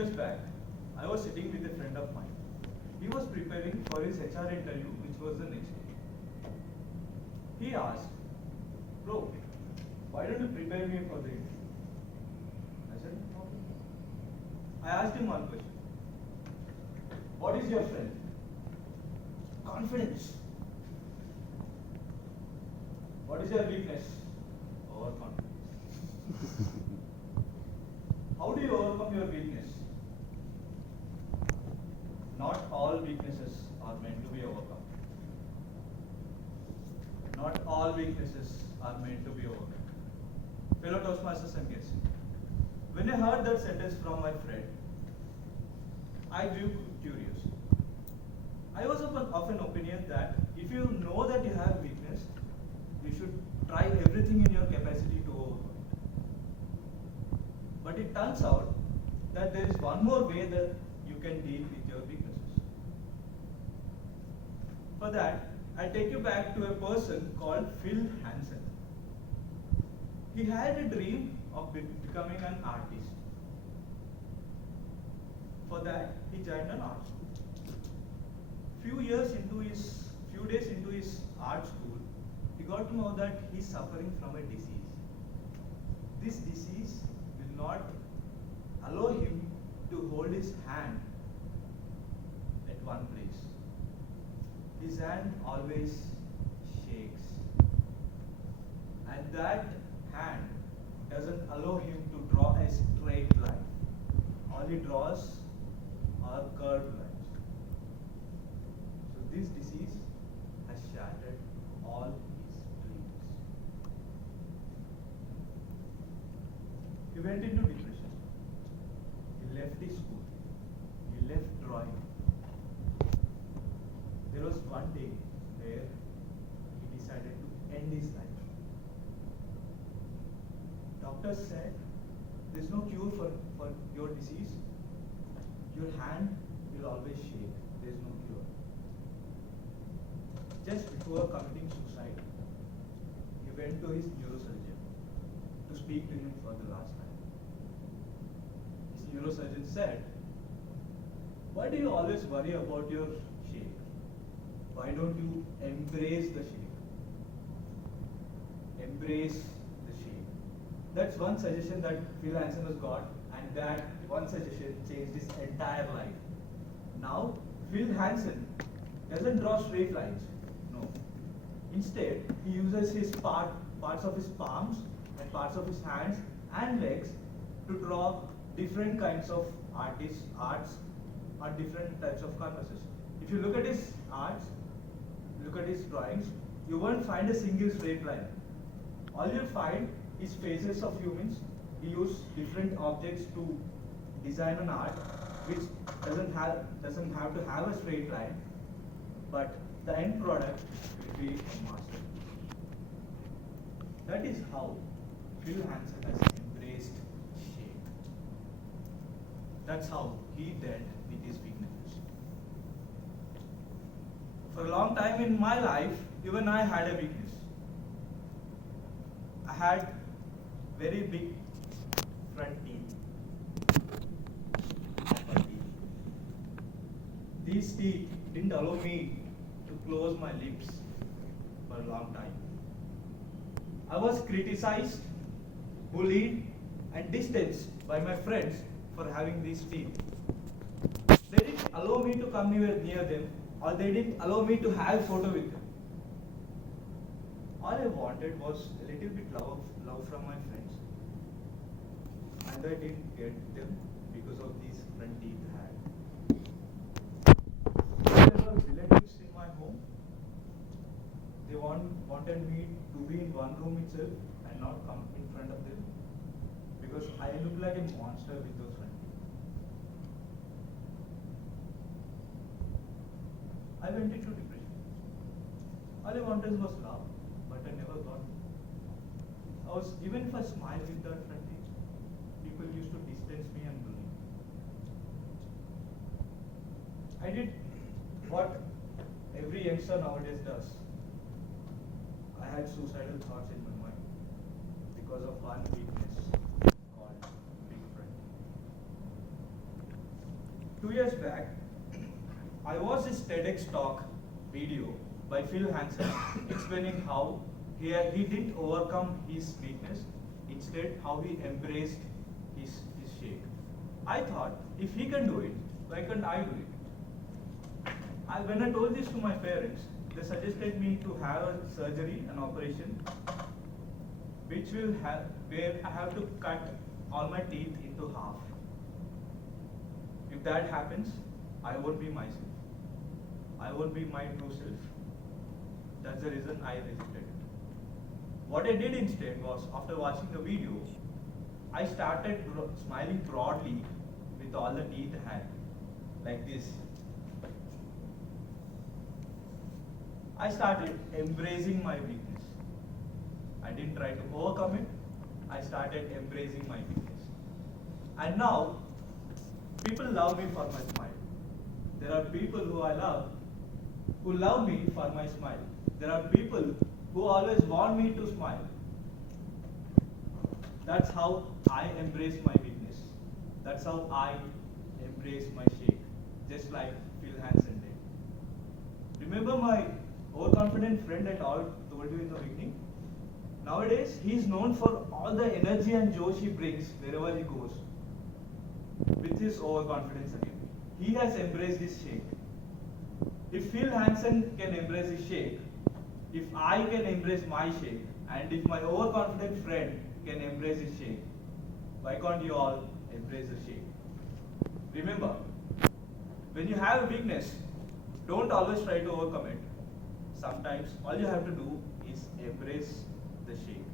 years back, I was sitting with a friend of mine. He was preparing for his HR interview, which was the next day. He asked, "Bro, why don't you prepare me for the interview?" I said, "Okay." I asked him one question. "What is your strength?" "Confidence." "What is your weakness?" "Overconfidence." "How do you overcome your weakness?" "Not all weaknesses are meant to be overcome." Not all weaknesses are meant to be overcome. Fellow Toastmasters and guests, when I heard that sentence from my friend, I grew curious. I was of an opinion that if you know that you have weakness, you should try everything in your capacity to overcome it. But it turns out that there is one more way that you can deal with your weaknesses. For that, I take you back to a person called Phil Hansen. He had a dream of becoming an artist. For that, he joined an art school. Few days into his art school, he got to know that he's suffering from a disease. This disease will not allow him to hold his hand at one place. His hand always shakes. And that hand doesn't allow him to draw a straight line. All he draws are curved lines. So this disease has shattered all his dreams. He went into depression. He left his school. He left drawing. There was one day where he decided to end his life. Doctors said, "There's no cure for your disease. Your hand will always shake. There's no cure." Just before committing suicide, he went to his neurosurgeon to speak to him for the last time. His neurosurgeon said, "Why do you always worry about your shake? Why don't you embrace the shake? Embrace the shake." That's one suggestion that Phil Hansen has got, and that one suggestion changed his entire life. Now, Phil Hansen doesn't draw straight lines. No. Instead, he uses his parts of his palms and parts of his hands and legs to draw different kinds of arts or different types of canvases. If you look at his arts, look at his drawings, you won't find a single straight line. All you'll find is faces of humans. He used different objects to design an art which doesn't have to have a straight line, but the end product will be a masterpiece. That is how Phil Hansen has embraced shape. That's how he dealt with his weaknesses. For a long time in my life, even I had a weakness. I had very big front teeth. These teeth didn't allow me to close my lips for a long time. I was criticized, bullied, and distanced by my friends for having these teeth. They didn't allow me to come near them, or they didn't allow me to have a photo with them. All I wanted was a little bit love from my friends, and I didn't get them because of these front teeth I had. There were relatives in my home. They wanted me to be in one room itself and not come in front of them because I looked like a monster with those front teeth. I went into depression. All I wanted was love, but I never got it. Even if I smiled with that front teeth, people used to distance me and bully me. I did what every youngster nowadays does. I had suicidal thoughts in my mind because of one weakness called big front teeth. 2 years back, I watched this TEDx talk video by Phil Hansen explaining how he didn't overcome his weakness, instead how he embraced his shake. I thought, if he can do it, why can't I do it? When I told this to my parents, they suggested me to have a surgery, an operation, which will have where I have to cut all my teeth into half. If that happens, I won't be myself. I won't be my true self. That's the reason I resisted it. What I did instead was, after watching the video, I started smiling broadly with all the teeth I had, like this. I started embracing my weakness. I didn't try to overcome it. I started embracing my weakness. And now, people love me for my smile. There are people who I love who love me for my smile. There are people who always want me to smile. That's how I embrace my weakness. That's how I embrace my shake, just like Phil Hansen did. Remember my overconfident friend I told you in the beginning? Nowadays, he is known for all the energy and joy he brings wherever he goes. With his overconfidence again. He has embraced his shake. If Phil Hansen can embrace his shake, if I can embrace my shake, and if my overconfident friend can embrace his shake, why can't you all embrace the shake? Remember, when you have a weakness, don't always try to overcome it. Sometimes all you have to do is embrace the shake.